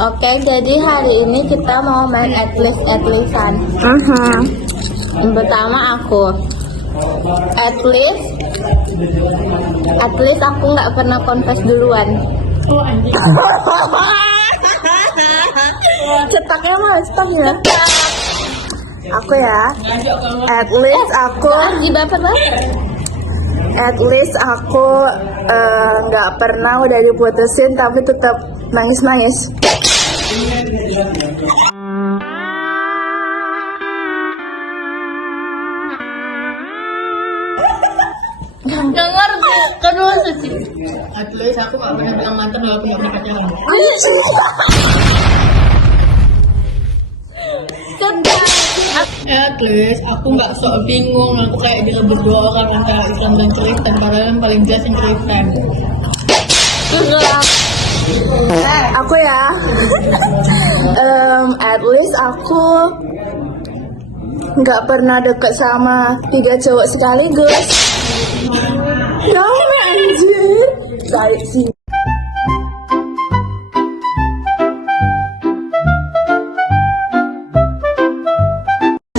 Oke, jadi hari ini kita mau main at-least-an. Yang pertama aku at least aku nggak pernah confess duluan. Cetaknya mah cetak ya. Aku ya. At least aku nggak pernah udah diputusin tapi tetap nangis. Gak ngerti, kedua sih. At least aku gak pernah bilang mantan kalau aku gak pernah pacaran. At least aku gak sok bingung, aku kayak direbut dua orang antara Islam dan Kristen, padahal yang paling jelas yang Kristen. Aku ya. At least aku nggak pernah deket sama 3 cowok sekaligus. Kamu anjir. Baik sih.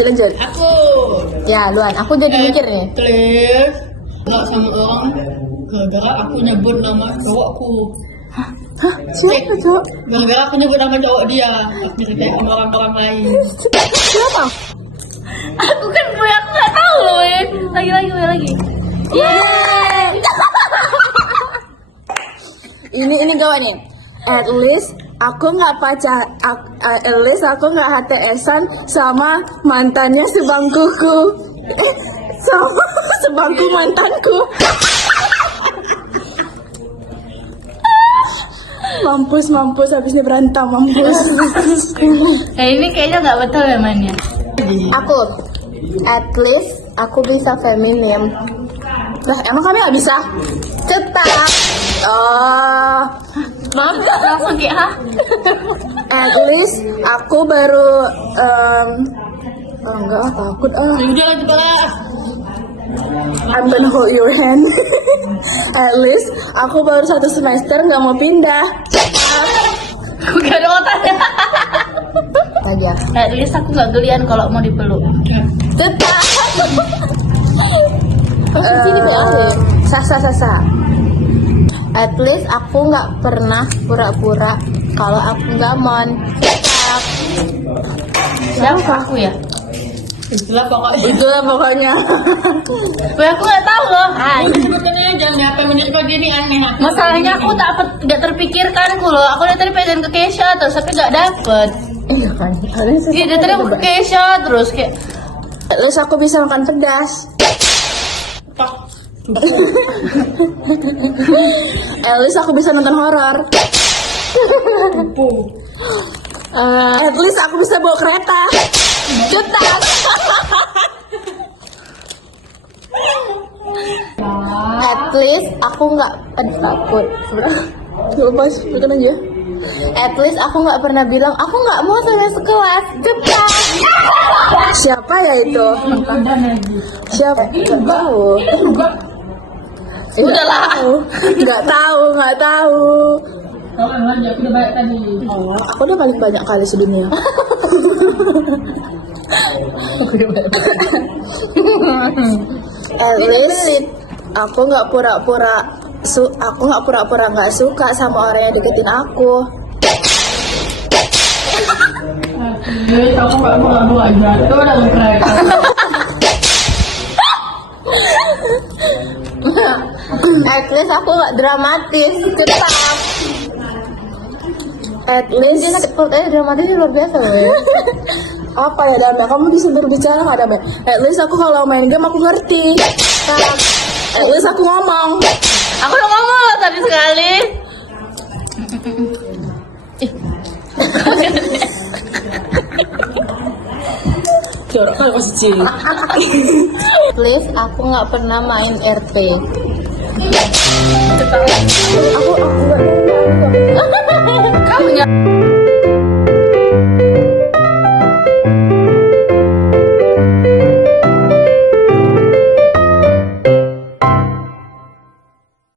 Lanjut. Aku Ya, Luan. Aku jadi mikir nih. at least gak sama orang gara-gara aku nyebut nama cowokku. Hah? Siapa cowok? Gara-gara aku nyebut nama cowok dia, aku ceritain sama orang-orang lain. Siapa? Aku kan aku gak tahu loh ya. Lagi. Yeay. ini gawat nih. At least aku nggak HTS-an sama mantannya sebangkuku. Sama sebangku mantanku. Mampus habisnya berantem mampus. Ini kayaknya nggak betul ya mainnya. Aku at least aku bisa feminim. Lah emang kami nggak bisa? Cetak. Oh. Langsung kayak hah? At least aku baru enggak takut Udah lanjut lah. I'm gonna hold your hand. At least aku baru 1 semester nggak mau pindah. Gak ada otaknya. Aja. At least aku nggak gelian kalau mau dipeluk. Tetap. Sasa. At least aku nggak pernah pura-pura kalau aku nggak mon. Siapa aku ya? Itulah pokoknya. Gue aku nggak tahu loh. Sebetulnya jangan apa menurut gue ini aneh. Masalahnya aku tidak terpikirkan loh. Aku udah tadi pengen ke Keisha terus tapi nggak dapet. Iya kan. Iya tadi aku ke Keisha terus kayak. At least aku bisa makan pedas. At least aku bisa nonton horor. At least aku bisa bawa kereta. Cetak. At least aku nggak takut. Lupa sebutkan aja. At least aku nggak pernah bilang aku nggak mau sama sekelas. Cetak. Siapa ya itu? Siapa? Nggak tahu. Nggak tahu. Aku udah banyak tadi. Aku udah paling banyak kali sedunia. At least aku nggak pura-pura nggak suka sama orang yang deketin aku. Jadi kamu nggak mau jatuh dalam kereta. At least aku nggak dramatis, cepat. At least dramatis luar biasa loh ya. Apa ya Damai? Kamu bisa berbicara nggak Damai? At least aku kalau main game aku ngerti. At least aku ngomong. Aku udah ngomong loh tadi sekali. Jorok kan masih cilik. Please, aku nggak pernah main RP. Aku